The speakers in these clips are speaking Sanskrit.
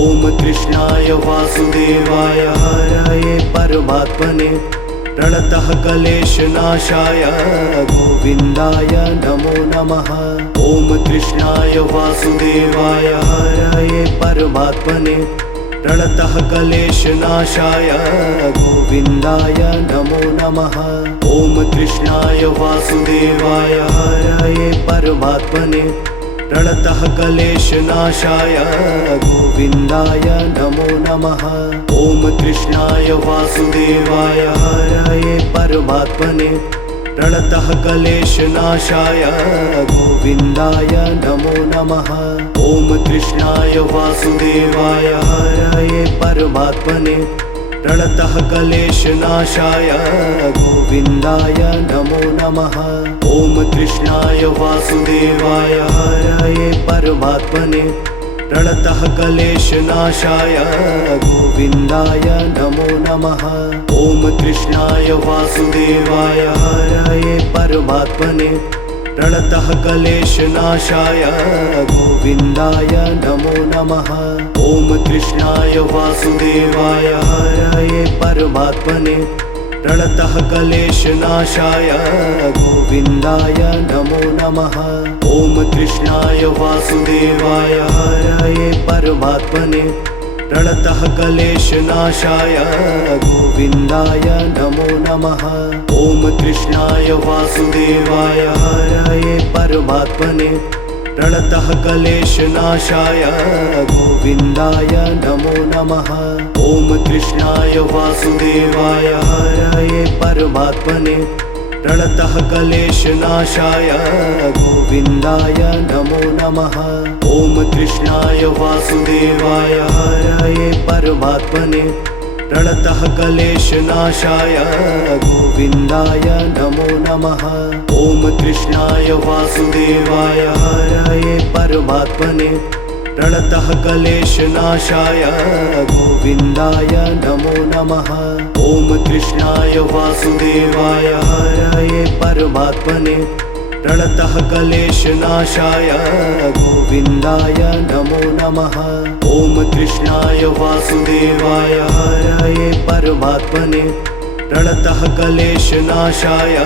ॐ कृष्णाय वासुदेवाय हरये परमात्मने प्रणतः क्लेशनाशाय गोविन्दाय नमो नमः। ॐ कृष्णाय वासुदेवाय हरये परमात्मने प्रणतः क्लेशनाशाय गोविन्दाय नमो नमः। ॐ कृष्णाय वासुदेवाय हरये परमात्मने प्रणतः क्लेशनाशाय गोविन्दाय नमो नमः। ॐ कृष्णाय वासुदेवाय हरये परमात्मने प्रणतः क्लेशनाशाय गोविन्दाय नमो नमः। ॐ कृष्णाय वासुदेवाय हरये परमात्मने प्रणतः क्लेशनाशाय गोविन्दाय नमो नमः। ॐ कृष्णाय वासुदेवाय हरये परमात्मने प्रणतः क्लेशनाशाय गोविन्दाय नमो नमः। ॐ कृष्णाय वासुदेवाय हरये परमात्मने प्रणतः क्लेशनाशाय गोविन्दाय नमो नमः। ॐ कृष्णाय वासुदेवाय हरये परमात्मने प्रणतः क्लेशनाशाय गोविन्दाय नमो नमः। ॐ कृष्णाय वासुदेवाय हरये परमात्मने प्रणतः क्लेशनाशाय गोविन्दाय नमो नमः। ॐ कृष्णाय वासुदेवाय हरये परमात्मने प्रणतः क्लेशनाशाय गोविन्दाय नमो नमः। ॐ कृष्णाय वासुदेवाय हरये परमात्मने प्रणतः क्लेशनाशाय गोविन्दाय नमो नमः। ॐ कृष्णाय वासुदेवाय हरये परमात्मने प्रणतः क्लेशनाशाय गोविन्दाय नमो नमः। ॐ कृष्णाय वासुदेवाय हरये परमात्मने प्रणतः क्लेशनाशाय गोविन्दाय नमो नमः। ॐ कृष्णाय वासुदेवाय हरये परमात्मने प्रणतः क्लेशनाशाय गोविन्दाय नमो नमः। ॐ कृष्णाय वासुदेवाय हरये परमात्मने प्रणतः क्लेशनाशाय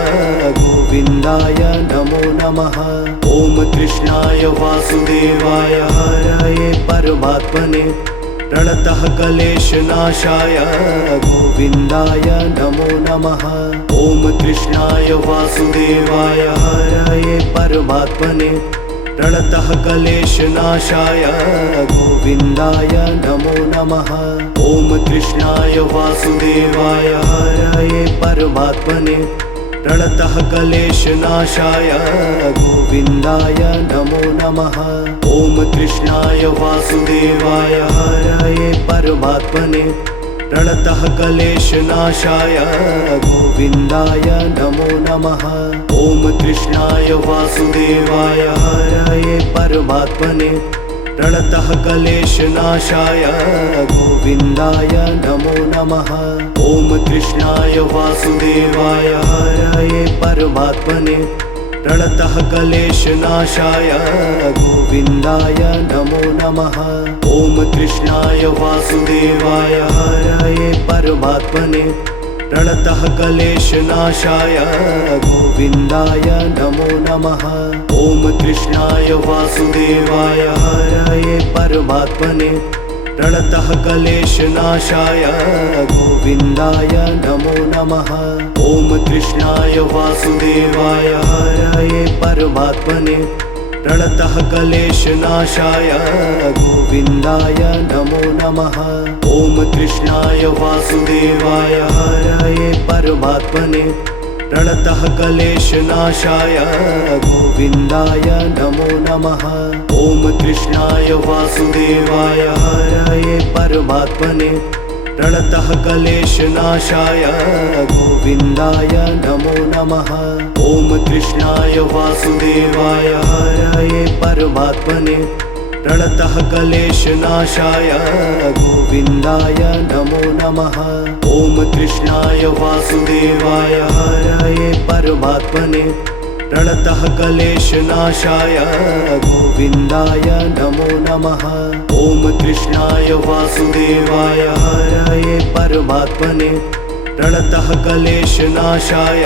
गोविन्दाय नमो नमः। ॐ कृष्णाय वासुदेवाय हरये परमात्मने प्रणतः क्लेशनाशाय गोविन्दाय नमो नमः। ॐ कृष्णाय वासुदेवाय हरये परमात्मने प्रणतः क्लेशनाशाय गोविन्दाय नमो नमः। ॐ कृष्णाय वासुदेवाय हरये परमात्मने प्रणतः क्लेशनाशाय गोविन्दाय नमो नमः। ॐ कृष्णाय वासुदेवाय हरये परमात्मने प्रणतः क्लेशनाशाय गोविन्दाय नमो नमः। ॐ कृष्णाय वासुदेवाय हरये परमात्मने प्रणतः क्लेशनाशाय गोविन्दाय नमो नमः। ॐ कृष्णाय वासुदेवाय हरये परमात्मने प्रणतः क्लेशनाशाय गोविन्दाय नमो नमः। ॐ कृष्णाय वासुदेवाय हरये परमात्मने प्रणतः क्लेशनाशाय गोविन्दाय नमो नमः। ॐ कृष्णाय वासुदेवाय हरये परमात्मने प्रणतः क्लेशनाशाय गोविन्दाय नमो नमः। ॐ कृष्णाय वासुदेवाय हरये परमात्मने प्रणतः क्लेशनाशाय गोविन्दाय नमो नमः। ॐ कृष्णाय वासुदेवाय हरये परमात्मने प्रणतः क्लेशनाशाय गोविन्दाय नमो नमः। ॐ कृष्णाय वासुदेवाय हरये परमात्मने प्रणतः क्लेशनाशाय गोविन्दाय नमो नमः। ॐ कृष्णाय वासुदेवाय हरये परमात्मने प्रणतः क्लेशनाशाय गोविन्दाय नमो नमः। ॐ कृष्णाय वासुदेवाय हरये परमात्मने प्रणतः क्लेशनाशाय गोविन्दाय नमो नमः। ॐ कृष्णाय वासुदेवाय हरये परमात्मने प्रणतः क्लेशनाशाय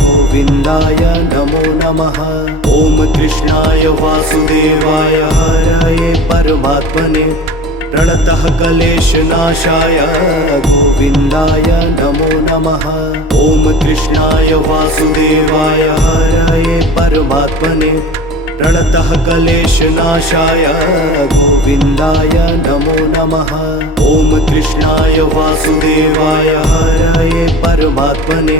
गोविन्दाय नमो नमः। ॐ कृष्णाय वासुदेवाय हरये परमात्मने प्रणतः क्लेशनाशाय गोविन्दाय नमो नमः। ॐ कृष्णाय वासुदेवाय हरये परमात्मने प्रणतः क्लेशनाशाय गोविन्दाय नमो नमः। ॐ कृष्णाय वासुदेवाय हरये परमात्मने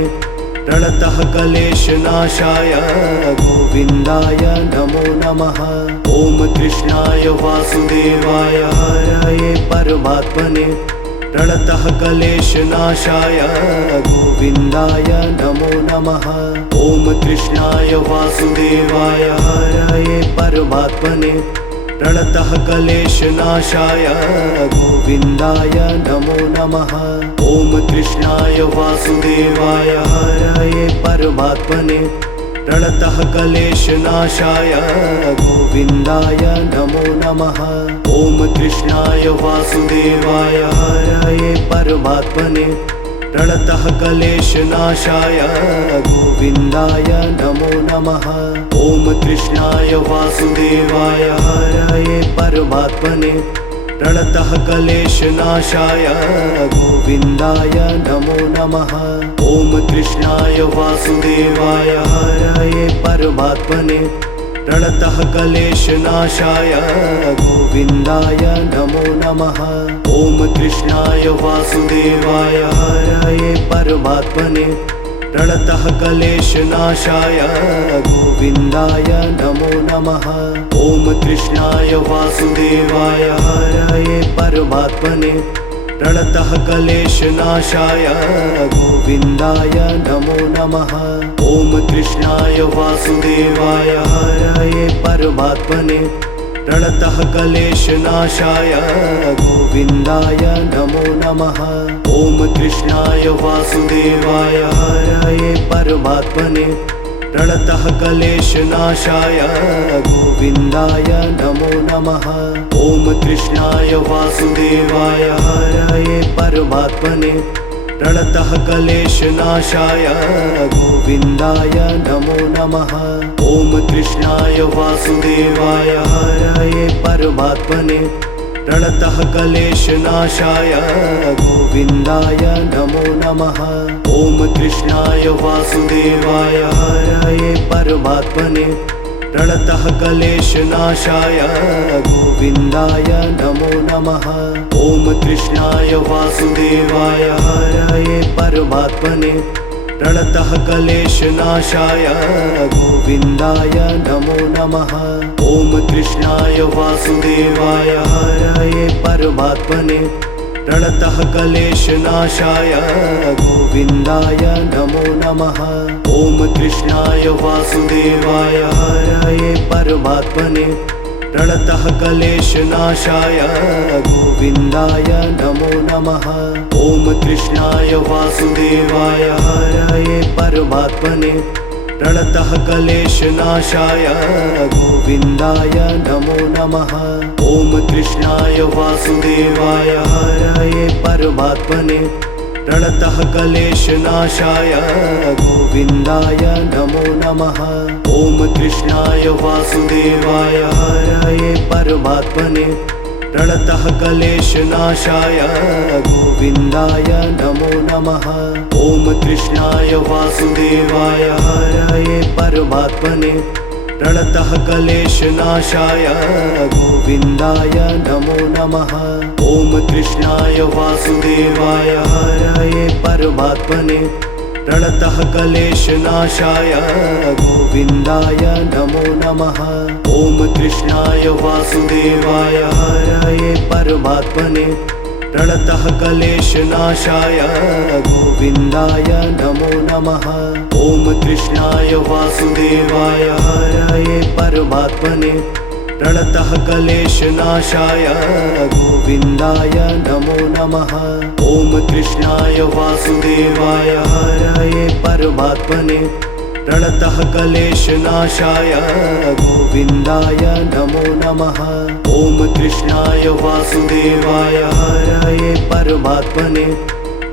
प्रणतः क्लेशनाशाय गोविन्दाय नमो नमः। ॐ कृष्णाय वासुदेवाय हरये परमात्मने प्रणतः क्लेशनाशाय गोविन्दाय नमो नमः। ॐ कृष्णाय वासुदेवाय हरये परमात्मने प्रणतः क्लेशनाशाय गोविन्दाय नमो नमः। ॐ कृष्णाय वासुदेवाय हरये परमात्मने प्रणतः क्लेशनाशाय गोविन्दाय नमो नमः। ॐ कृष्णाय वासुदेवाय हरये परमात्मने प्रणतः क्लेशनाशाय गोविन्दाय नमो नमः। ॐ कृष्णाय वासुदेवाय हरये परमात्मने प्रणतः क्लेशनाशाय गोविन्दाय नमो नमः। ॐ कृष्णाय वासुदेवाय हरये परमात्मने प्रणतः क्लेशनाशाय गोविन्दाय नमो नमः। ॐ कृष्णाय वासुदेवाय हरये परमात्मने प्रणतः क्लेशनाशाय गोविन्दाय नमो नमः। ॐ कृष्णाय वासुदेवाय हरये परमात्मने प्रणतः क्लेशनाशाय गोविन्दाय नमो नमः। ॐ कृष्णाय वासुदेवाय हरये परमात्मने प्रणतः क्लेशनाशाय गोविन्दाय नमो नमः। ॐ कृष्णाय वासुदेवाय हरये परमात्मने प्रणतः क्लेशनाशाय गोविन्दाय नमो नमः। ॐ कृष्णाय वासुदेवाय हरये परमात्मने प्रणतः क्लेशनाशाय गोविन्दाय नमो नमः। ॐ कृष्णाय वासुदेवाय हरये परमात्मने प्रणतः क्लेशनाशाय गोविन्दाय नमो नमः। ॐ कृष्णाय वासुदेवाय हरये परमात्मने प्रणतः क्लेशनाशाय गोविन्दाय नमो नमः। ॐ कृष्णाय वासुदेवाय हरये परमात्मने प्रणतः क्लेशनाशाय गोविन्दाय नमो नमः। ॐ कृष्णाय वासुदेवाय हरये परमात्मने प्रणतः क्लेशनाशाय गोविन्दाय नमो नमः। ॐ कृष्णाय वासुदेवाय हरये परमात्मने प्रणतः क्लेशनाशाय गोविन्दाय नमो नमः। ॐ कृष्णाय वासुदेवाय हरये परमात्मने प्रणतः क्लेशनाशाय गोविन्दाय नमो नमः। ॐ कृष्णाय वासुदेवाय हरये परमात्मने प्रणतः क्लेशनाशाय गोविन्दाय नमो नमः। ॐ कृष्णाय वासुदेवाय हरये परमात्मने प्रणतः क्लेशनाशाय गोविन्दाय नमो नमः। ॐ कृष्णाय वासुदेवाय हरये परमात्मने प्रणतः क्लेशनाशाय गोविन्दाय नमो नमः। ॐ कृष्णाय वासुदेवाय हरये परमात्मने प्रणतः क्लेशनाशाय गोविन्दाय नमो नमः। ॐ कृष्णाय वासुदेवाय हरये परमात्मने प्रणतः क्लेशनाशाय गोविन्दाय नमो नमः। ॐ कृष्णाय वासुदेवाय हरये परमात्मने प्रणतः क्लेशनाशाय गोविन्दाय नमो नमः। ॐ कृष्णाय वासुदेवाय हरये परमात्मने प्रणतः क्लेशनाशाय गोविन्दाय नमो नमः। ॐ कृष्णाय वासुदेवाय हरये परमात्मने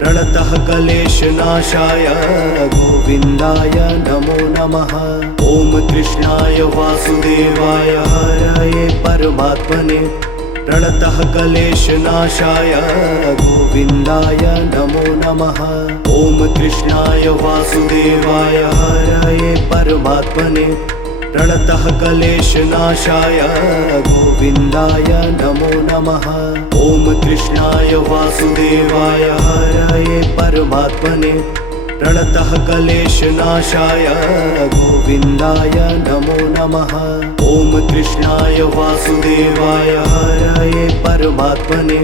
प्रणतः क्लेशनाशाय गोविन्दाय नमो नमः। ॐ कृष्णाय वासुदेवाय हरये परमात्मने प्रणतः क्लेशनाशाय गोविन्दाय नमो नमः। ॐ कृष्णाय वासुदेवाय हरये परमात्मने प्रणतः क्लेशनाशाय गोविन्दाय नमो नमः। ॐ कृष्णाय वासुदेवाय हरये परमात्मने प्रणतः क्लेशनाशाय गोविन्दाय नमो नमः। ॐ कृष्णाय वासुदेवाय हरये परमात्मने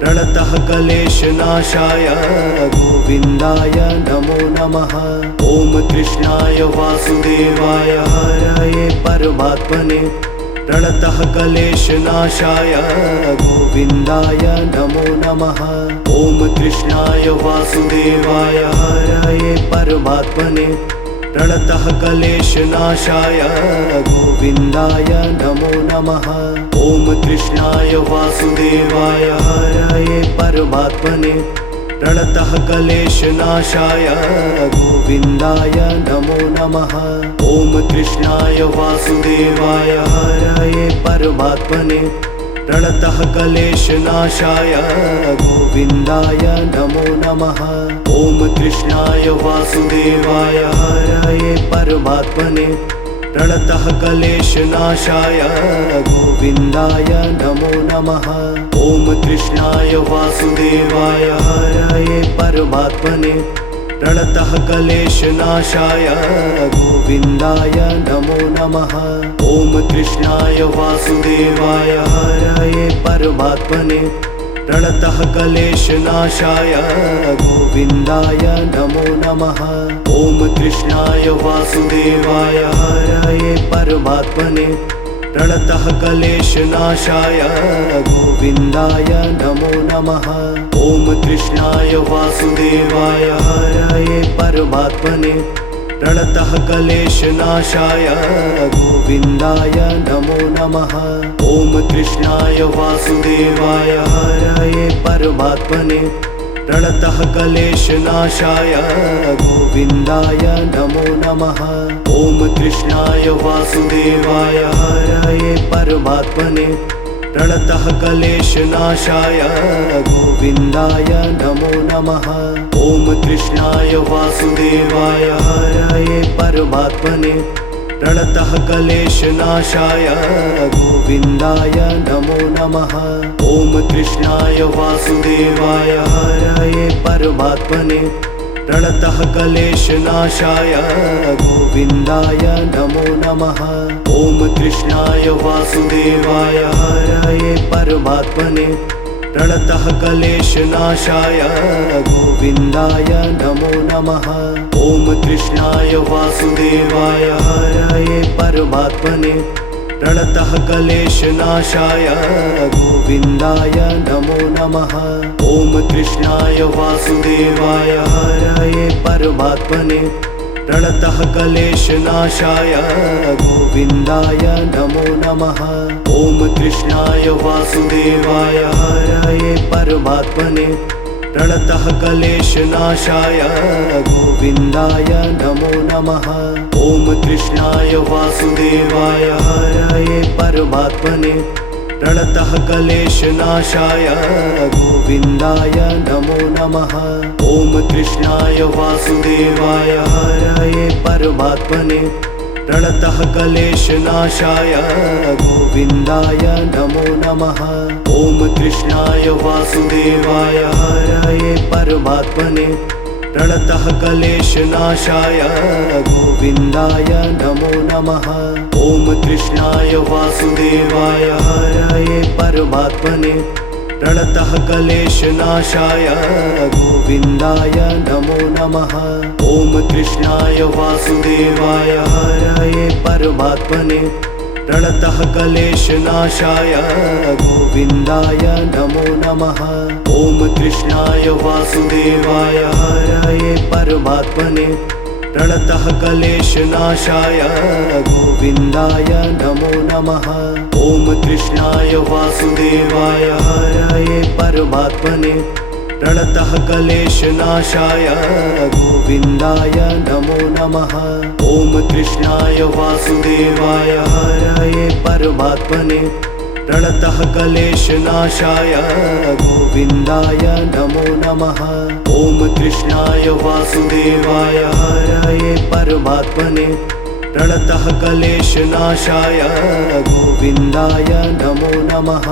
प्रणतः क्लेशनाशाय गोविन्दाय नमो नमः। ॐ कृष्णाय वासुदेवाय हरये परमात्मने प्रणतः क्लेशनाशाय गोविन्दाय नमो नमः। ॐ कृष्णाय वासुदेवाय हरये परमात्मने प्रणतः क्लेशनाशाय गोविन्दाय नमो नमः। ॐ कृष्णाय वासुदेवाय हरये परमात्मने प्रणतः क्लेशनाशाय गोविन्दाय नमो नमः। ॐ कृष्णाय वासुदेवाय हरये परमात्मने प्रणतः क्लेशनाशाय गोविन्दाय नमो नमः। ॐ कृष्णाय वासुदेवाय हरये परमात्मने प्रणतः क्लेशनाशाय गोविन्दाय नमो नमः। ॐ कृष्णाय वासुदेवाय हरये परमात्मने प्रणतः क्लेशनाशाय गोविन्दाय नमो नमः। ॐ कृष्णाय वासुदेवाय हरये परमात्मने प्रणतः क्लेशनाशाय गोविन्दाय नमो नमः। ॐ कृष्णाय वासुदेवाय हरये परमात्मने प्रणतः क्लेशनाशाय गोविन्दाय नमो नमः। ॐ कृष्णाय वासुदेवाय हरये परमात्मने प्रणतः क्लेशनाशाय गोविन्दाय नमो नमः। ॐ कृष्णाय वासुदेवाय हरये परमात्मने प्रणतः क्लेशनाशाय गोविन्दाय नमो नमः। ॐ कृष्णाय वासुदेवाय हरये परमात्मने प्रणतः क्लेशनाशाय गोविन्दाय नमो नमः। ॐ कृष्णाय वासुदेवाय हरये परमात्मने प्रणतः क्लेशनाशाय गोविन्दाय नमो नमः। ॐ कृष्णाय वासुदेवाय हरये परमात्मने प्रणतः क्लेशनाशाय गोविन्दाय नमो नमः। ॐ कृष्णाय वासुदेवाय हरये परमात्मने प्रणतः क्लेशनाशाय गोविन्दाय नमो नमः। ॐ कृष्णाय वासुदेवाय हरये परमात्मने प्रणतः क्लेशनाशाय गोविन्दाय नमो नमः। ॐ कृष्णाय वासुदेवाय हरये परमात्मने प्रणतः क्लेशनाशाय गोविन्दाय नमो नमः। ॐ कृष्णाय वासुदेवाय हरये परमात्मने प्रणतः क्लेशनाशाय गोविन्दाय नमो नमः। ॐ कृष्णाय वासुदेवाय हरये परमात्मने प्रणतः क्लेशनाशाय गोविन्दाय नमो नमः। ॐ कृष्णाय वासुदेवाय हरये परमात्मने प्रणतः क्लेशनाशाय गोविन्दाय नमो नमः। ॐ कृष्णाय वासुदेवाय हरये परमात्मने प्रणतः क्लेशनाशाय गोविन्दाय नमो नमः। ॐ कृष्णाय वासुदेवाय हरये परमात्मने प्रणतः क्लेशनाशाय गोविन्दाय नमो नमः। ॐ कृष्णाय वासुदेवाय हरये परमात्मने प्रणतः क्लेशनाशाय गोविन्दाय नमो नमः। ॐ कृष्णाय वासुदेवाय हरये परमात्मने प्रणतः क्लेशनाशाय गोविन्दाय नमो नमः। ॐ कृष्णाय वासुदेवाय हरये परमात्मने प्रणतः क्लेशनाशाय गोविन्दाय नमो नमः। ॐ कृष्णाय वासुदेवाय हरये परमात्मने प्रणतः क्लेशनाशाय गोविन्दाय नमो नमः। ॐ कृष्णाय वासुदेवाय हरये परमात्मने प्रणतः क्लेशनाशाय गोविन्दाय नमो नमः।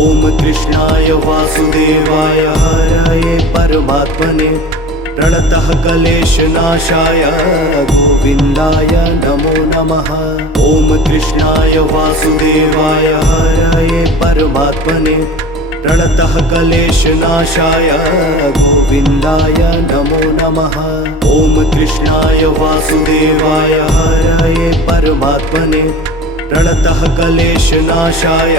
ॐ कृष्णाय वासुदेवाय हरये परमात्मने प्रणतः क्लेशनाशाय गोविन्दाय नमो नमः। ॐ कृष्णाय वासुदेवाय हरये परमात्मने प्रणतः क्लेशनाशाय गोविन्दाय नमो नमः। ॐ कृष्णाय वासुदेवाय हरये परमात्मने प्रणतः क्लेशनाशाय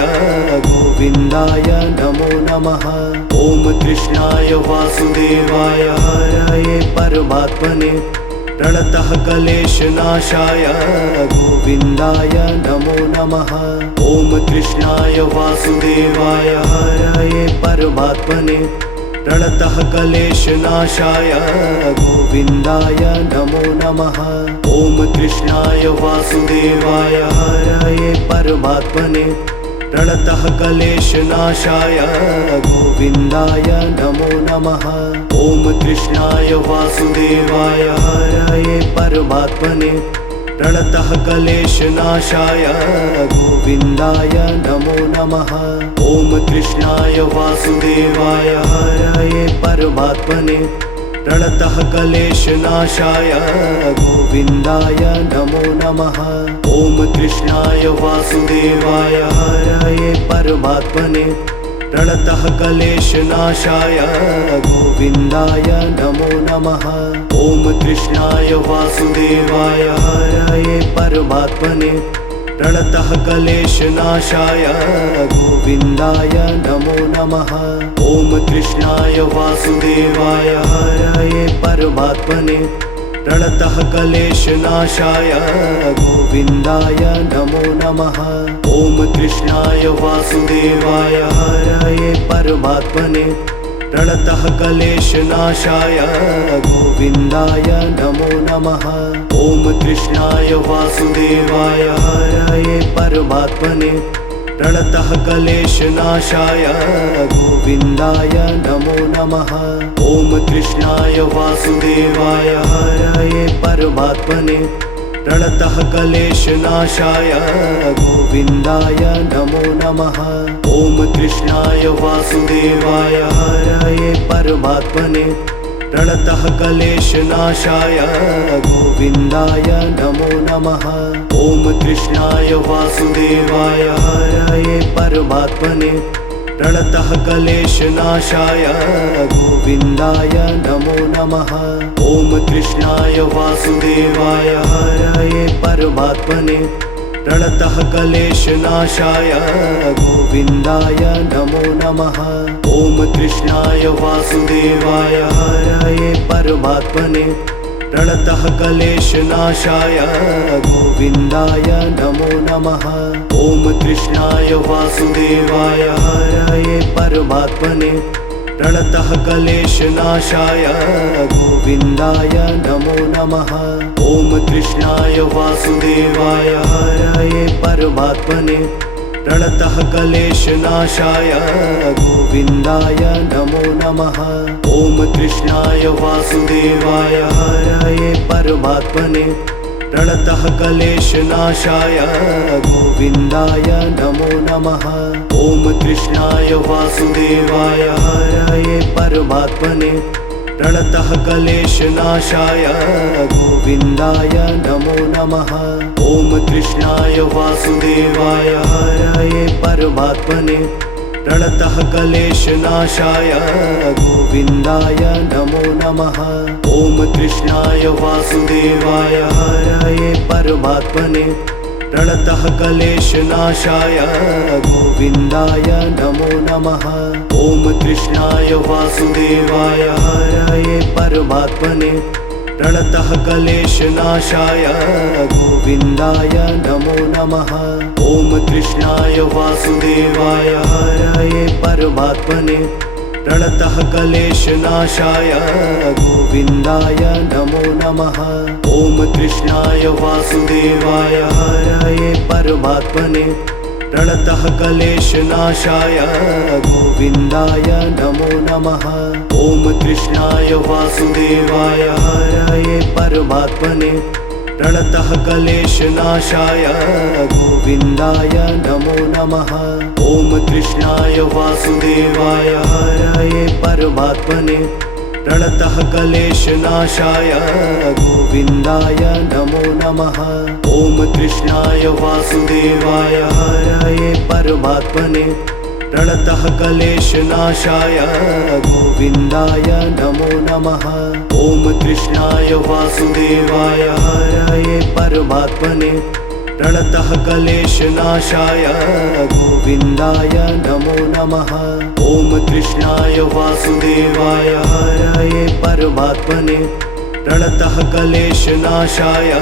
गोविन्दाय नमो नमः। ॐ कृष्णाय वासुदेवाय हरये परमात्मने प्रणतः क्लेशनाशाय गोविन्दाय नमो नमः। ॐ कृष्णाय वासुदेवाय हरये परमात्मने प्रणतः क्लेशनाशाय गोविन्दाय नमो नमः। ॐ कृष्णाय वासुदेवाय हरये परमात्मने प्रणतः क्लेशनाशाय गोविन्दाय नमो नमः। ॐ कृष्णाय वासुदेवाय हरये परमात्मने प्रणतः क्लेशनाशाय गोविन्दाय नमो नमः। ॐ कृष्णाय वासुदेवाय हरये परमात्मने प्रणतः क्लेशनाशाय गोविन्दाय नमो नमः। ॐ कृष्णाय वासुदेवाय हरये परमात्मने प्रणतः क्लेशनाशाय गोविन्दाय नमो नमः। ॐ कृष्णाय वासुदेवाय हरये परमात्मने प्रणतः क्लेशनाशाय गोविन्दाय नमो नमः। ॐ कृष्णाय वासुदेवाय हरये परमात्मने प्रणतः क्लेशनाशाय गोविन्दाय नमो नमः। ॐ कृष्णाय वासुदेवाय हरये परमात्मने प्रणतः क्लेशनाशाय गोविन्दाय नमो नमः। ॐ कृष्णाय वासुदेवाय हरये परमात्मने प्रणतः क्लेशनाशाय गोविन्दाय नमो नमः। ॐ कृष्णाय वासुदेवाय हरये परमात्मने प्रणतः क्लेशनाशाय गोविन्दाय नमो नमः। ॐ कृष्णाय वासुदेवाय हरये परमात्मने प्रणतः क्लेशनाशाय गोविन्दाय नमो नमः। ॐ कृष्णाय वासुदेवाय हरये परमात्मने प्रणतः क्लेशनाशाय गोविन्दाय नमो नमः। ॐ कृष्णाय वासुदेवाय हरये परमात्मने प्रणतः क्लेशनाशाय गोविन्दाय नमो नमः। ॐ कृष्णाय वासुदेवाय हरये परमात्मने प्रणतः क्लेशनाशाय गोविन्दाय नमो नमः। ॐ कृष्णाय वासुदेवाय हरये परमात्मने प्रणतः क्लेशनाशाय गोविन्दाय नमो नमः। ॐ कृष्णाय वासुदेवाय हरये परमात्मने प्रणतः क्लेशनाशाय गोविन्दाय नमो नमः। ॐ कृष्णाय वासुदेवाय हरये परमात्मने प्रणतः क्लेशनाशाय गोविन्दाय नमो नमः। ॐ कृष्णाय वासुदेवाय हरये परमात्मने प्रणतः क्लेशनाशाय गोविन्दाय नमो नमः। ॐ कृष्णाय वासुदेवाय हरये परमात्मने प्रणतः क्लेशनाशाय गोविन्दाय नमो नमः। ॐ कृष्णाय वासुदेवाय हरये परमात्मने प्रणतः क्लेशनाशाय गोविन्दाय नमो नमः। ॐ कृष्णाय वासुदेवाय हरये परमात्मने प्रणतः क्लेशनाशाय गोविन्दाय नमो नमः। ॐ कृष्णाय वासुदेवाय हरये परमात्मने प्रणतः क्लेशनाशाय गोविन्दाय नमो नमः। ॐ कृष्णाय वासुदेवाय हरये परमात्मने प्रणतः क्लेशनाशाय गोविन्दाय नमो नमः। ॐ कृष्णाय वासुदेवाय हरये परमात्मने प्रणतः क्लेशनाशाय गोविन्दाय नमो नमः। ॐ कृष्णाय वासुदेवाय हरये परमात्मने प्रणतः क्लेशनाशाय गोविन्दाय नमो नमः। ॐ कृष्णाय वासुदेवाय हरये परमात्मने प्रणतः क्लेशनाशाय गोविन्दाय नमो नमः। ॐ कृष्णाय वासुदेवाय हरये परमात्मने प्रणतः क्लेशनाशाय गोविन्दाय नमो नमः। ॐ कृष्णाय वासुदेवाय हरये परमात्मने प्रणतः क्लेशनाशाय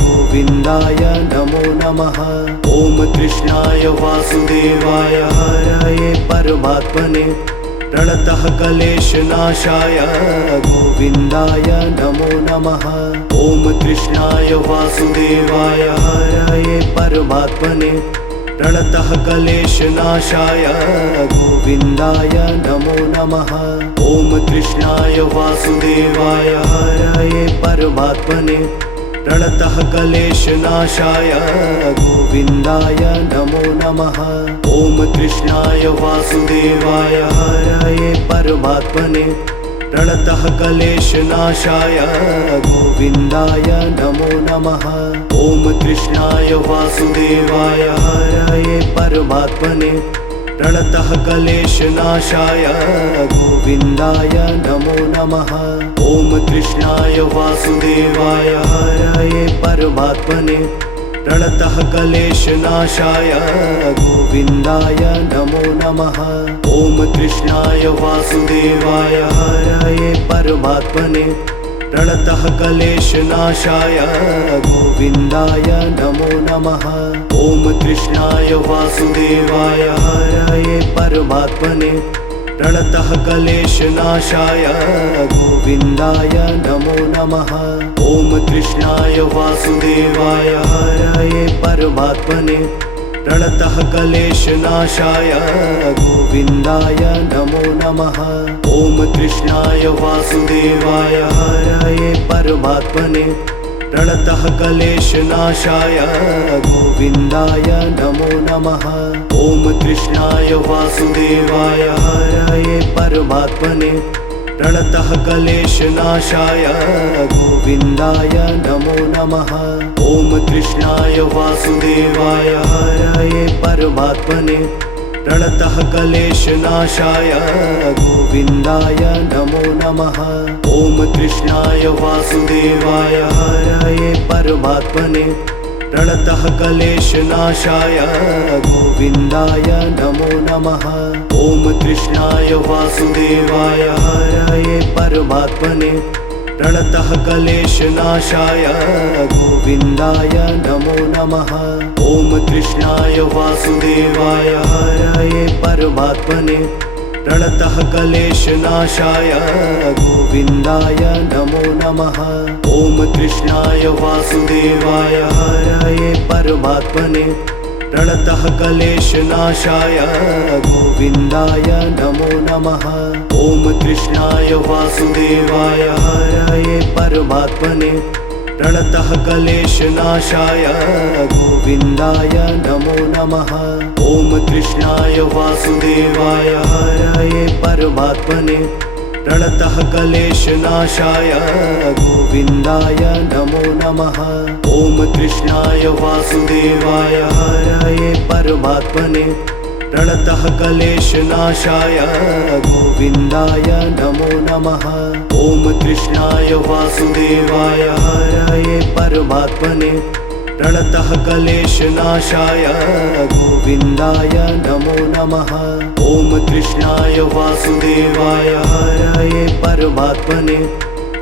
गोविन्दाय नमो नमः। ॐ कृष्णाय वासुदेवाय हरये परमात्मने प्रणतः क्लेशनाशाय गोविन्दाय नमो नमः। ॐ कृष्णाय वासुदेवाय हरये परमात्मने प्रणतः क्लेशनाशाय गोविन्दाय नमो नमः। ॐ कृष्णाय वासुदेवाय हरये परमात्मने प्रणतः क्लेशनाशाय गोविन्दाय नमो नमः। ॐ कृष्णाय वासुदेवाय हरये परमात्मने प्रणतः क्लेशनाशाय गोविन्दाय नमो नमः। ॐ कृष्णाय वासुदेवाय हरये परमात्मने प्रणतः क्लेशनाशाय गोविन्दाय नमो नमः। ॐ कृष्णाय वासुदेवाय हरये परमात्मने प्रणतः क्लेशनाशाय गोविन्दाय नमो नमः। ॐ कृष्णाय वासुदेवाय हरये परमात्मने प्रणतः क्लेशनाशाय गोविन्दाय नमो नमः। ॐ कृष्णाय वासुदेवाय हरये परमात्मने प्रणतः क्लेशनाशाय गोविन्दाय नमो नमः। ॐ कृष्णाय वासुदेवाय हरये परमात्मने प्रणतः क्लेशनाशाय गोविन्दाय नमो नमः। ॐ कृष्णाय वासुदेवाय हरये परमात्मने प्रणतः क्लेशनाशाय गोविन्दाय नमो नमः। ॐ कृष्णाय वासुदेवाय हरये परमात्मने प्रणतः क्लेशनाशाय गोविन्दाय नमो नमः। ॐ कृष्णाय वासुदेवाय हरये परमात्मने प्रणतः क्लेशनाशाय गोविन्दाय नमो नमः। ॐ कृष्णाय वासुदेवाय हरये परमात्मने प्रणतः क्लेशनाशाय गोविन्दाय नमो नमः। ॐ कृष्णाय वासुदेवाय हरये परमात्मने प्रणतः क्लेशनाशाय गोविन्दाय नमो नमः। ॐ कृष्णाय वासुदेवाय हरये परमात्मने प्रणतः क्लेशनाशाय गोविन्दाय नमो नमः। ॐ कृष्णाय वासुदेवाय हरये परमात्मने प्रणतः क्लेशनाशाय गोविन्दाय नमो नमः। ॐ कृष्णाय वासुदेवाय हरये परमात्मने प्रणतः क्लेशनाशाय गोविन्दाय नमो नमः। ॐ कृष्णाय वासुदेवाय हरये परमात्मने प्रणतः क्लेशनाशाय गोविन्दाय नमो नमः। ॐ कृष्णाय वासुदेवाय हरये परमात्मने प्रणतः क्लेशनाशाय गोविन्दाय नमो नमः। ॐ कृष्णाय वासुदेवाय हरये परमात्मने प्रणतः क्लेशनाशाय गोविन्दाय नमो नमः। ॐ कृष्णाय वासुदेवाय हरये परमात्मने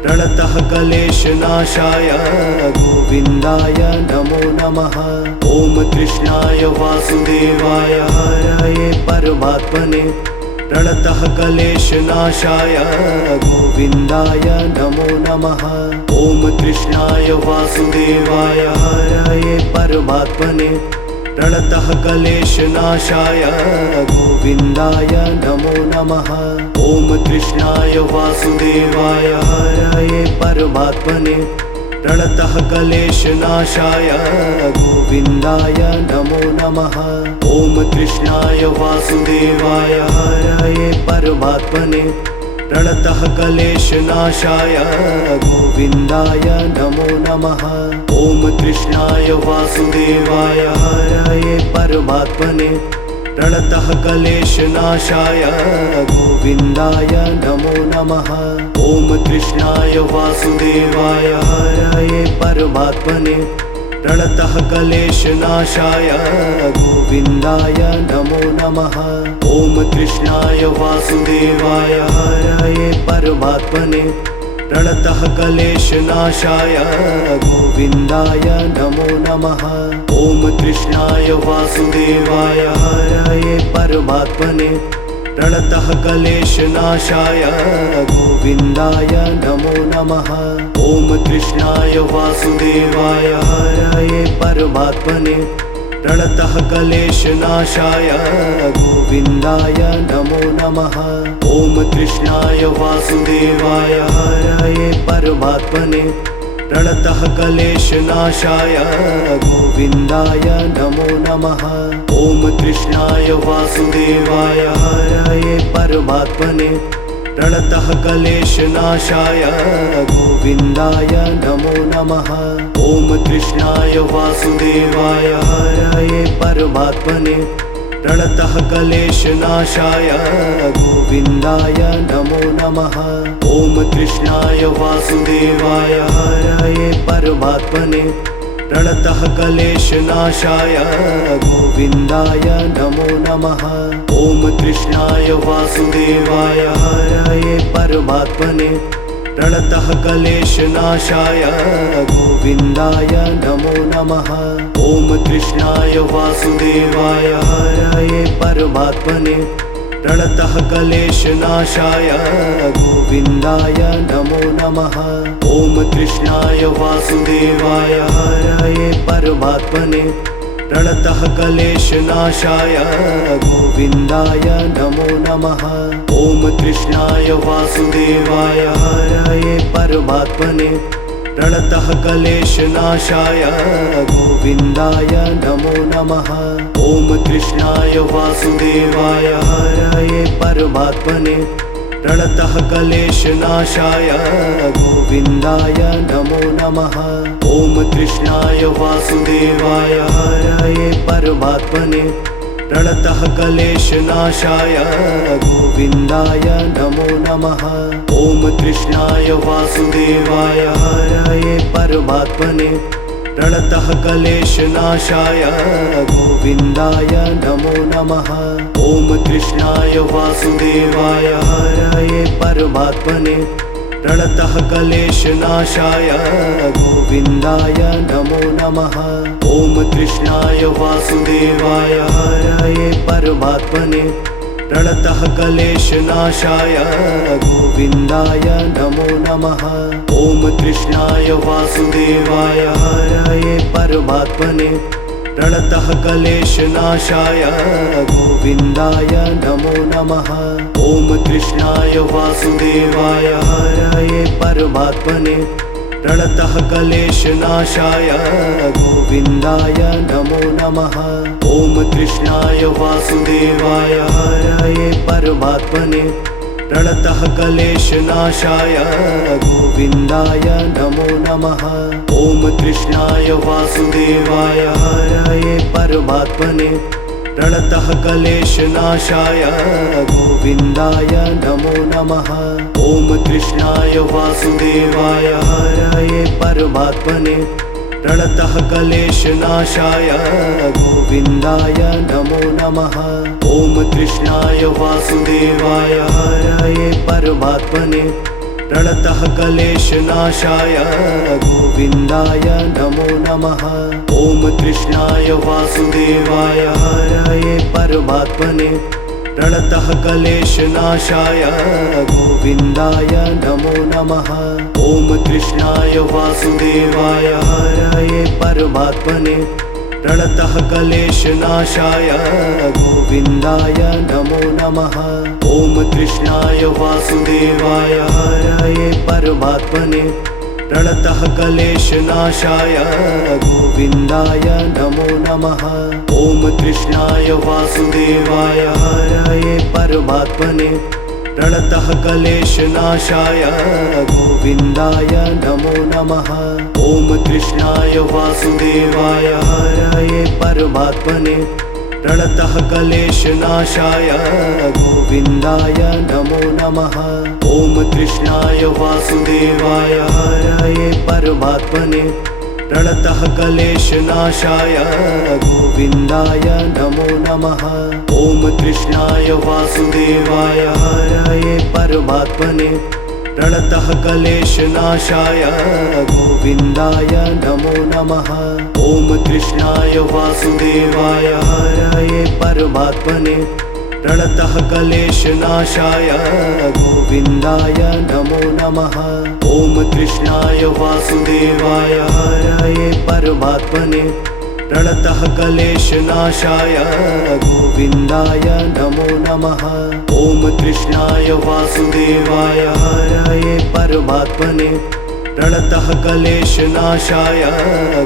प्रणतः क्लेशनाशाय गोविन्दाय नमो नमः। ॐ कृष्णाय वासुदेवाय हरये परमात्मने प्रणतः क्लेशनाशाय गोविन्दाय नमो नमः। ॐ कृष्णाय वासुदेवाय हरये परमात्मने प्रणतः क्लेशनाशाय गोविन्दाय नमो नमः। ॐ कृष्णाय वासुदेवाय हरये परमात्मने प्रणतः क्लेशनाशाय गोविन्दाय नमो नमः। ॐ कृष्णाय वासुदेवाय हरये परमात्मने प्रणतः क्लेशनाशाय गोविन्दाय नमो नमः। ॐ कृष्णाय वासुदेवाय हरये परमात्मने प्रणतः क्लेशनाशाय गोविन्दाय नमो नमः। ॐ कृष्णाय वासुदेवाय हरये परमात्मने प्रणतः क्लेशनाशाय गोविन्दाय नमो नमः। ॐ कृष्णाय वासुदेवाय हरये परमात्मने प्रणतः क्लेशनाशाय गोविन्दाय नमो नमः। ॐ कृष्णाय वासुदेवाय हरये परमात्मने प्रणतः क्लेशनाशाय गोविन्दाय नमो नमः। ॐ कृष्णाय वासुदेवाय हरये परमात्मने प्रणतः क्लेशनाशाय गोविन्दाय नमो नमः। ॐ कृष्णाय वासुदेवाय हरये परमात्मने प्रणतः क्लेशनाशाय गोविन्दाय नमो नमः। ॐ कृष्णाय वासुदेवाय हरये परमात्मने प्रणतः क्लेशनाशाय गोविन्दाय नमो नमः। ॐ कृष्णाय वासुदेवाय हरये परमात्मने प्रणतः क्लेशनाशाय गोविन्दाय नमो नमः। ॐ कृष्णाय वासुदेवाय हरये परमात्मने प्रणतः क्लेशनाशाय गोविन्दाय नमो नमः। ॐ कृष्णाय वासुदेवाय हरये परमात्मने प्रणतः क्लेशनाशाय गोविन्दाय नमो नमः। ॐ कृष्णाय वासुदेवाय हरये परमात्मने प्रणतः क्लेशनाशाय गोविन्दाय नमो नमः। ॐ कृष्णाय वासुदेवाय हरये परमात्मने प्रणतः क्लेशनाशाय गोविन्दाय नमो नमः। ॐ कृष्णाय वासुदेवाय हरये परमात्मने प्रणतः क्लेशनाशाय गोविन्दाय नमो नमः। ॐ कृष्णाय वासुदेवाय हरये परमात्मने प्रणतः क्लेशनाशाय गोविन्दाय नमो नमः। ॐ कृष्णाय वासुदेवाय हरये परमात्मने प्रणतः क्लेशनाशाय गोविन्दाय नमो नमः। ॐ कृष्णाय वासुदेवाय हरये परमात्मने प्रणतः क्लेशनाशाय गोविन्दाय नमो नमः। ॐ कृष्णाय वासुदेवाय हरये परमात्मने प्रणतः क्लेशनाशाय गोविन्दाय नमो नमः। ॐ कृष्णाय वासुदेवाय हरये परमात्मने प्रणतः क्लेशनाशाय गोविन्दाय नमो नमः। ॐ कृष्णाय वासुदेवाय हरये परमात्मने प्रणतः क्लेशनाशाय गोविन्दाय नमो नमः। ॐ कृष्णाय वासुदेवाय हरये परमात्मने प्रणतः क्लेशनाशाय गोविन्दाय नमो नमः। ॐ कृष्णाय वासुदेवाय हरये परमात्मने प्रणतः क्लेशनाशाय गोविन्दाय नमो नमः। ॐ कृष्णाय वासुदेवाय हरये परमात्मने प्रणतः क्लेशनाशाय गोविन्दाय नमो नमः। ॐ कृष्णाय वासुदेवाय हरये परमात्मने प्रणतः क्लेशनाशाय गोविन्दाय नमो नमः। ॐ कृष्णाय वासुदेवाय हरये परमात्मने प्रणतः क्लेशनाशाय गोविन्दाय नमो नमः। ॐ कृष्णाय वासुदेवाय हरये परमात्मने प्रणतः क्लेशनाशाय गोविन्दाय नमो नमः। ॐ कृष्णाय वासुदेवाय हरये परमात्मने प्रणतः क्लेशनाशाय गोविन्दाय नमो नमः। ॐ कृष्णाय वासुदेवाय हरये परमात्मने प्रणतः क्लेशनाशाय गोविन्दाय नमो नमः। ॐ कृष्णाय वासुदेवाय हरये परमात्मने प्रणतः क्लेशनाशाय गोविन्दाय नमो नमः। ॐ कृष्णाय वासुदेवाय हरये परमात्मने प्रणतः क्लेशनाशाय गोविन्दाय नमो नमः। ॐ कृष्णाय वासुदेवाय हरये परमात्मने प्रणतः क्लेशनाशाय गोविन्दाय नमो नमः। ॐ कृष्णाय वासुदेवाय हरये परमात्मने प्रणतः क्लेशनाशाय गोविन्दाय नमो नमः। ॐ कृष्णाय वासुदेवाय हरये परमात्मने प्रणतः क्लेशनाशाय गोविन्दाय नमो नमः। ॐ कृष्णाय वासुदेवाय हरये परमात्मने प्रणतः क्लेशनाशाय गोविन्दाय नमो नमः। ॐ कृष्णाय वासुदेवाय हरये परमात्मने प्रणतः क्लेशनाशाय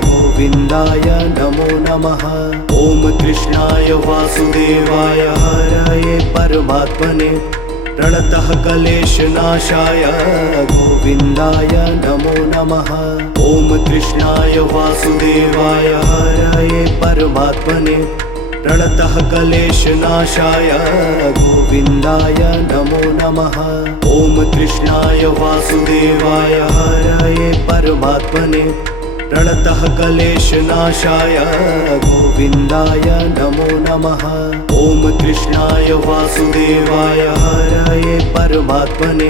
गोविन्दाय नमो नमः। ॐ कृष्णाय वासुदेवाय हरये परमात्मने प्रणतः क्लेशनाशाय गोविन्दाय नमो नमः। ॐ कृष्णाय वासुदेवाय हरये परमात्मने प्रणतः क्लेशनाशाय गोविन्दाय नमो नमः। ॐ कृष्णाय वासुदेवाय हरये परमात्मने प्रणतः क्लेशनाशाय गोविन्दाय नमो नमः। ॐ कृष्णाय वासुदेवाय हरये परमात्मने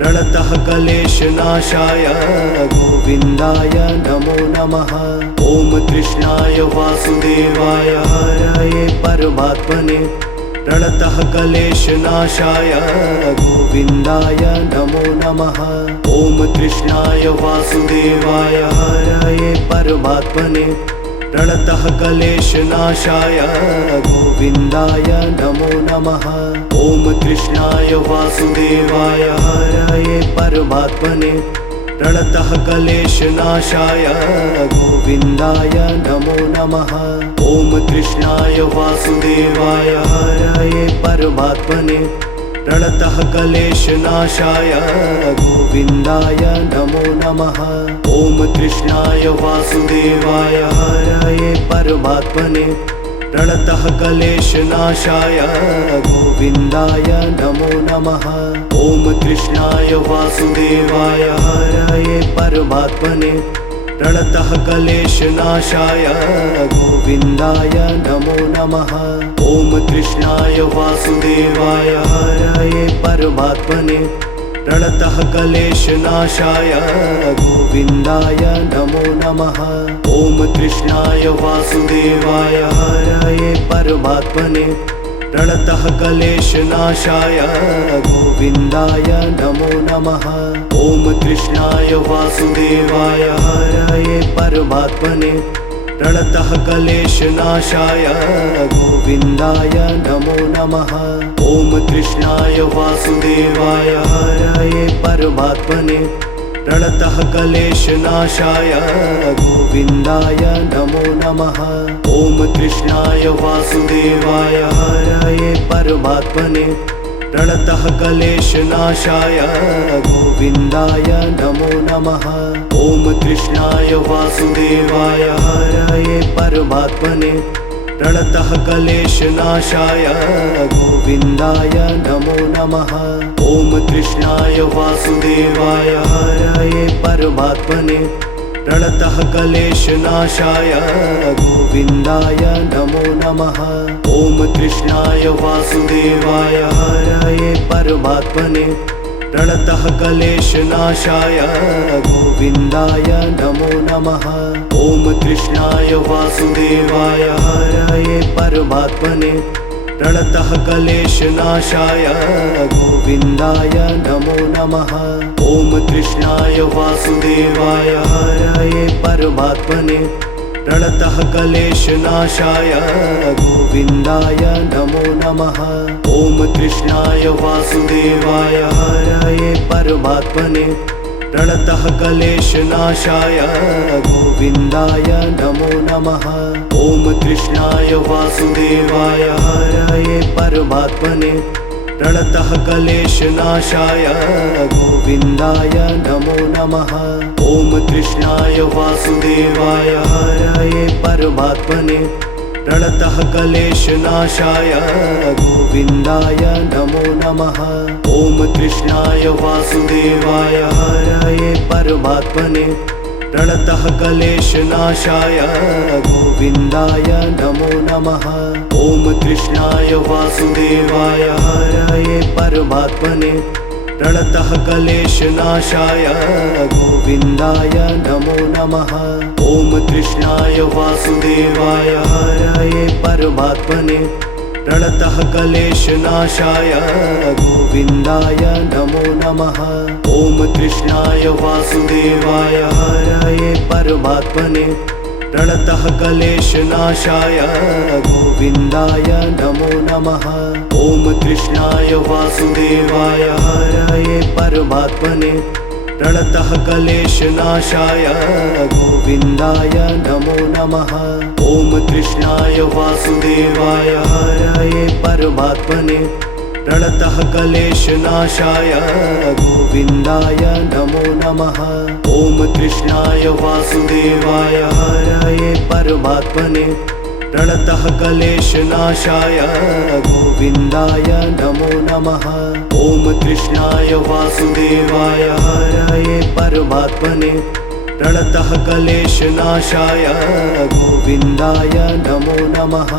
प्रणतः क्लेशनाशाय गोविन्दाय नमो नमः। ॐ कृष्णाय वासुदेवाय हरये परमात्मने प्रणतः क्लेशनाशाय गोविन्दाय नमो नमः। ॐ कृष्णाय वासुदेवाय हरये परमात्मने प्रणतः क्लेशनाशाय गोविन्दाय नमो नमः। ॐ कृष्णाय वासुदेवाय हरये परमात्मने प्रणतः क्लेशनाशाय गोविन्दाय नमो नमः। ॐ कृष्णाय वासुदेवाय हरये परमात्मने प्रणतः क्लेशनाशाय गोविन्दाय नमो नमः। ॐ कृष्णाय वासुदेवाय हरये परमात्मने प्रणतः क्लेशनाशाय गोविन्दाय नमो नमः। ॐ कृष्णाय वासुदेवाय हरये परमात्मने प्रणतः क्लेशनाशाय गोविन्दाय नमो नमः। ॐ कृष्णाय वासुदेवाय हरये परमात्मने प्रणतः क्लेशनाशाय गोविन्दाय नमो नमः। ॐ कृष्णाय वासुदेवाय हरये परमात्मने प्रणतः क्लेशनाशाय गोविन्दाय नमो नमः। ॐ कृष्णाय वासुदेवाय हरये परमात्मने प्रणतः क्लेशनाशाय गोविन्दाय नमो नमः। ॐ कृष्णाय वासुदेवाय हरये परमात्मने प्रणतः क्लेशनाशाय गोविन्दाय नमो नमः। ॐ कृष्णाय वासुदेवाय हरये परमात्मने प्रणतः क्लेशनाशाय गोविन्दाय नमो नमः। ॐ कृष्णाय वासुदेवाय हरये परमात्मने प्रणतः क्लेशनाशाय गोविन्दाय नमो नमः। ॐ कृष्णाय वासुदेवाय हरये परमात्मने प्रणतः क्लेशनाशाय गोविन्दाय नमो नमः। ॐ कृष्णाय वासुदेवाय हरये परमात्मने प्रणतः क्लेशनाशाय गोविन्दाय नमो नमः। ॐ कृष्णाय वासुदेवाय हरये परमात्मने प्रणतः क्लेशनाशाय गोविन्दाय नमो नमः। ॐ कृष्णाय वासुदेवाय हरये परमात्मने प्रणतः क्लेशनाशाय गोविन्दाय नमो नमः। ॐ कृष्णाय वासुदेवाय हरये परमात्मने प्रणतः क्लेशनाशाय गोविन्दाय नमो नमः। ॐ कृष्णाय वासुदेवाय हरये परमात्मने प्रणतः क्लेशनाशाय गोविन्दाय नमो नमः। ॐ कृष्णाय वासुदेवाय हरये परमात्मने प्रणतः क्लेशनाशाय गोविन्दाय नमो नमः। ॐ कृष्णाय वासुदेवाय हरये परमात्मने प्रणतः क्लेशनाशाय गोविन्दाय नमो नमः। ॐ कृष्णाय वासुदेवाय हरये परमात्मने प्रणतः क्लेशनाशाय गोविन्दाय नमो नमः। ॐ कृष्णाय वासुदेवाय हरये परमात्मने प्रणतः क्लेशनाशाय गोविन्दाय नमो नमः। ॐ कृष्णाय वासुदेवाय हरये परमात्मने प्रणतः क्लेशनाशाय गोविन्दाय नमो नमः। ॐ कृष्णाय वासुदेवाय हरये परमात्मने प्रणतः क्लेशनाशाय गोविन्दाय नमो नमः। ॐ कृष्णाय वासुदेवाय हरये परमात्मने प्रणतः क्लेशनाशाय गोविन्दाय नमो नमः। ॐ कृष्णाय वासुदेवाय हरये परमात्मने प्रणतः क्लेशनाशाय गोविन्दाय नमो नमः। ॐ कृष्णाय वासुदेवाय हरये परमात्मने प्रणतः क्लेशनाशाय गोविन्दाय नमो नमः।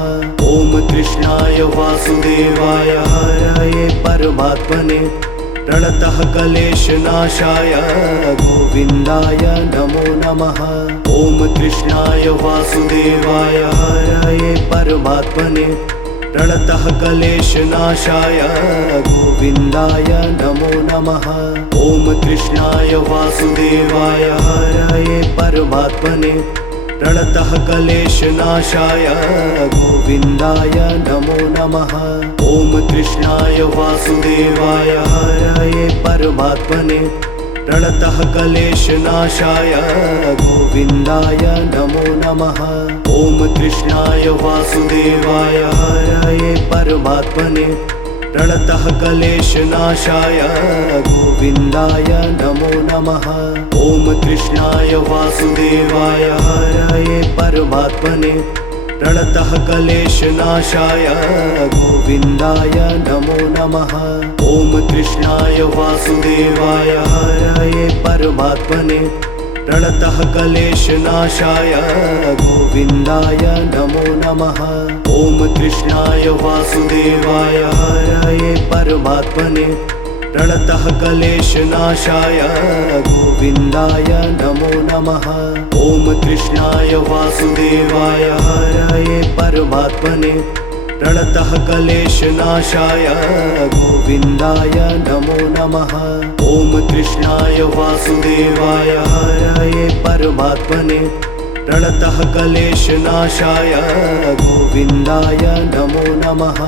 ॐ कृष्णाय वासुदेवाय हरये परमात्मने प्रणतः क्लेशनाशाय गोविन्दाय नमो नमः। ॐ कृष्णाय वासुदेवाय हरये परमात्मने प्रणतः क्लेशनाशाय गोविन्दाय नमो नमः। ॐ कृष्णाय वासुदेवाय हरये परमात्मने प्रणतः क्लेशनाशाय गोविन्दाय नमो नमः। ॐ कृष्णाय वासुदेवाय हरये परमात्मने प्रणतः क्लेशनाशाय गोविन्दाय नमो नमः। ॐ कृष्णाय वासुदेवाय हरये परमात्मने प्रणतः क्लेशनाशाय गोविन्दाय नमो नमः। ॐ कृष्णाय वासुदेवाय हरये परमात्मने प्रणतः क्लेशनाशाय गोविन्दाय नमो नमः। ॐ कृष्णाय वासुदेवाय हरये परमात्मने प्रणतः क्लेशनाशाय गोविन्दाय नमो नमः। ॐ कृष्णाय वासुदेवाय हरये परमात्मने प्रणतः क्लेशनाशाय गोविन्दाय नमो नमः। ॐ कृष्णाय वासुदेवाय हरये परमात्मने प्रणतः क्लेशनाशाय गोविन्दाय नमो नमः। ॐ कृष्णाय वासुदेवाय हरये परमात्मने प्रणतः क्लेशनाशाय गोविन्दाय नमो नमः।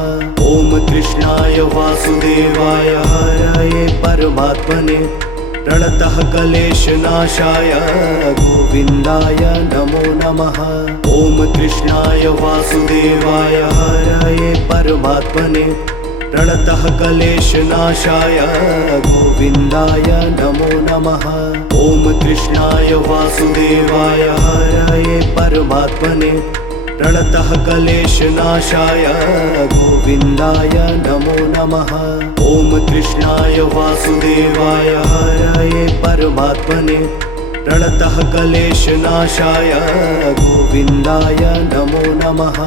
ॐ कृष्णाय वासुदेवाय हरये परमात्मने प्रणतः क्लेशनाशाय गोविन्दाय नमो नमः। ॐ कृष्णाय वासुदेवाय हरये परमात्मने प्रणतः क्लेशनाशाय गोविन्दाय नमो नमः। ॐ कृष्णाय वासुदेवाय हरये परमात्मने प्रणतः क्लेशनाशाय गोविन्दाय नमो नमः। ॐ कृष्णाय वासुदेवाय हरये परमात्मने प्रणतः क्लेशनाशाय गोविन्दाय नमो नमः।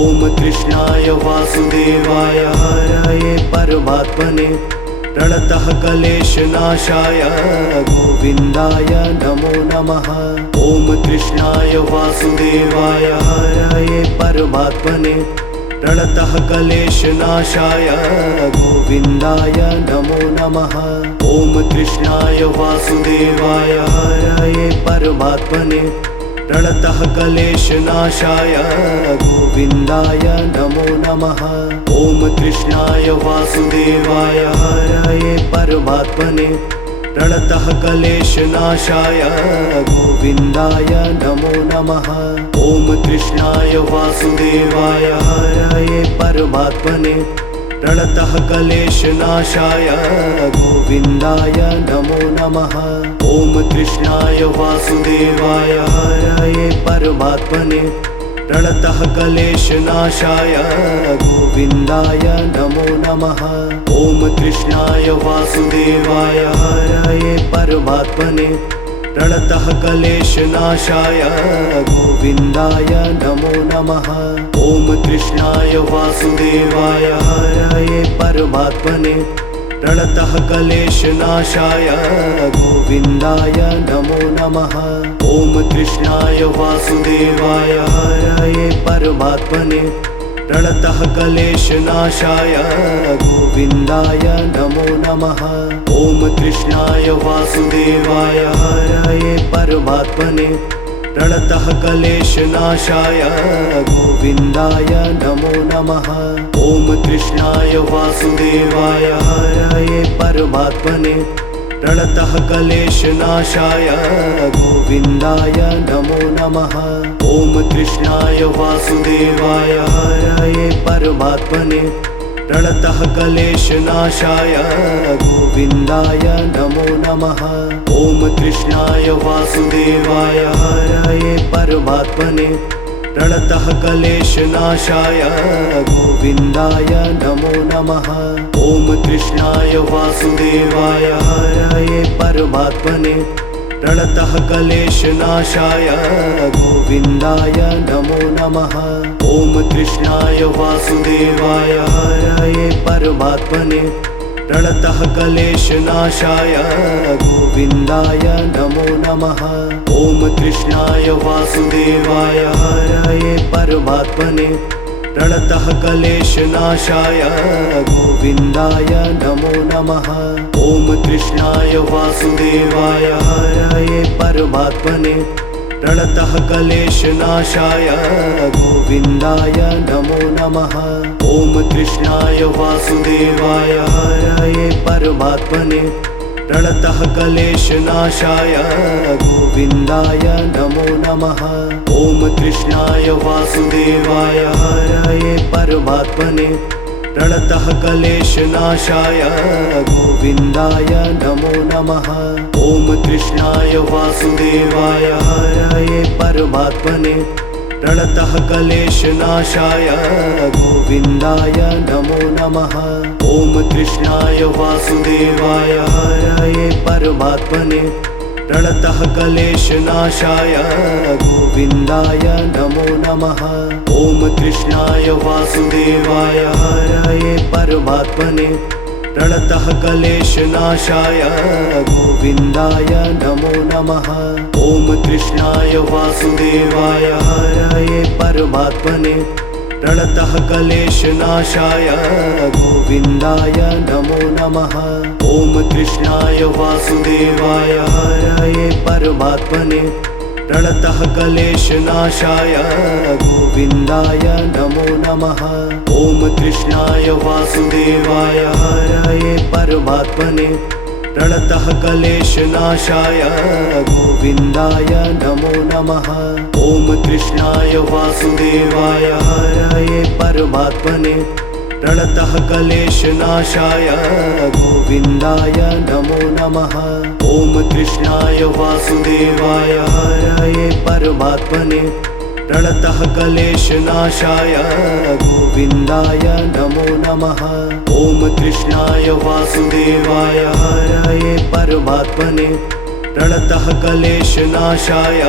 ॐ कृष्णाय वासुदेवाय हरये परमात्मने प्रणतः क्लेशनाशाय गोविन्दाय नमो नमः। ॐ कृष्णाय वासुदेवाय हरये परमात्मने प्रणतः क्लेशनाशाय गोविन्दाय नमो नमः। ॐ कृष्णाय वासुदेवाय हरये परमात्मने प्रणतः क्लेशनाशाय गोविन्दाय नमो नमः। ॐ कृष्णाय वासुदेवाय हरये परमात्मने प्रणतः क्लेशनाशाय गोविन्दाय नमो नमः। ॐ कृष्णाय वासुदेवाय हरये परमात्मने प्रणतः क्लेशनाशाय गोविन्दाय नमो नमः। ॐ कृष्णाय वासुदेवाय हरये परमात्मने प्रणतः क्लेशनाशाय गोविन्दाय नमो नमः। ॐ कृष्णाय वासुदेवाय हरये परमात्मने प्रणतः क्लेशनाशाय गोविन्दाय नमो नमः। ॐ कृष्णाय वासुदेवाय हरये परमात्मने प्रणतः क्लेशनाशाय गोविन्दाय नमो नमः। ॐ कृष्णाय वासुदेवाय हरये परमात्मने प्रणतः क्लेशनाशाय गोविन्दाय नमो नमः। ॐ कृष्णाय वासुदेवाय हरये परमात्मने प्रणतः क्लेशनाशाय गोविन्दाय नमो नमः। ॐ कृष्णाय वासुदेवाय हरये परमात्मने प्रणतः क्लेशनाशाय गोविन्दाय नमो नमः। ॐ कृष्णाय वासुदेवाय हरये परमात्मने प्रणतः क्लेशनाशाय गोविन्दाय नमो नमः। ॐ कृष्णाय वासुदेवाय हरये परमात्मने प्रणतः क्लेशनाशाय गोविन्दाय नमो नमः। ॐ कृष्णाय वासुदेवाय हरये परमात्मने प्रणतः क्लेशनाशाय गोविन्दाय नमो नमः। ॐ कृष्णाय वासुदेवाय हरये परमात्मने प्रणतः क्लेशनाशाय गोविन्दाय नमो नमः। ॐ कृष्णाय वासुदेवाय हरये परमात्मने प्रणतः क्लेशनाशाय गोविन्दाय नमो नमः। ॐ कृष्णाय वासुदेवाय हरये परमात्मने प्रणतः क्लेशनाशाय गोविन्दाय नमो नमः। ॐ कृष्णाय वासुदेवाय हरये परमात्मने प्रणतः क्लेशनाशाय गोविन्दाय नमो नमः। ॐ कृष्णाय वासुदेवाय हरये परमात्मने प्रणतः क्लेशनाशाय गोविन्दाय नमो नमः। ॐ कृष्णाय वासुदेवाय हरये परमात्मने प्रणतः क्लेशनाशाय गोविन्दाय नमो नमः। ॐ कृष्णाय वासुदेवाय हरये परमात्मने प्रणतः क्लेशनाशाय गोविन्दाय नमो नमः। ॐ कृष्णाय वासुदेवाय हरये परमात्मने प्रणतः क्लेशनाशाय गोविन्दाय नमो नमः। ॐ कृष्णाय वासुदेवाय हरये परमात्मने प्रणतः क्लेशनाशाय गोविन्दाय नमो नमः। ॐ कृष्णाय वासुदेवाय हरये परमात्मने प्रणतः क्लेशनाशाय गोविन्दाय नमो नमः। ॐ कृष्णाय वासुदेवाय हरये परमात्मने प्रणतः क्लेशनाशाय गोविन्दाय नमो नमः। ॐ कृष्णाय वासुदेवाय हरये परमात्मने प्रणतः क्लेशनाशाय गोविन्दाय नमो नमः। ॐ कृष्णाय वासुदेवाय हरये परमात्मने प्रणतः क्लेशनाशाय गोविन्दाय नमो नमः। ॐ कृष्णाय वासुदेवाय हरये परमात्मने प्रणतः क्लेशनाशाय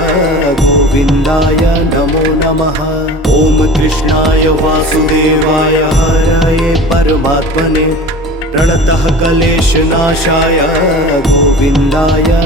गोविन्दाय नमो नमः। ॐ कृष्णाय वासुदेवाय हरये परमात्मने प्रणतः क्लेशनाशाय गोविन्दाय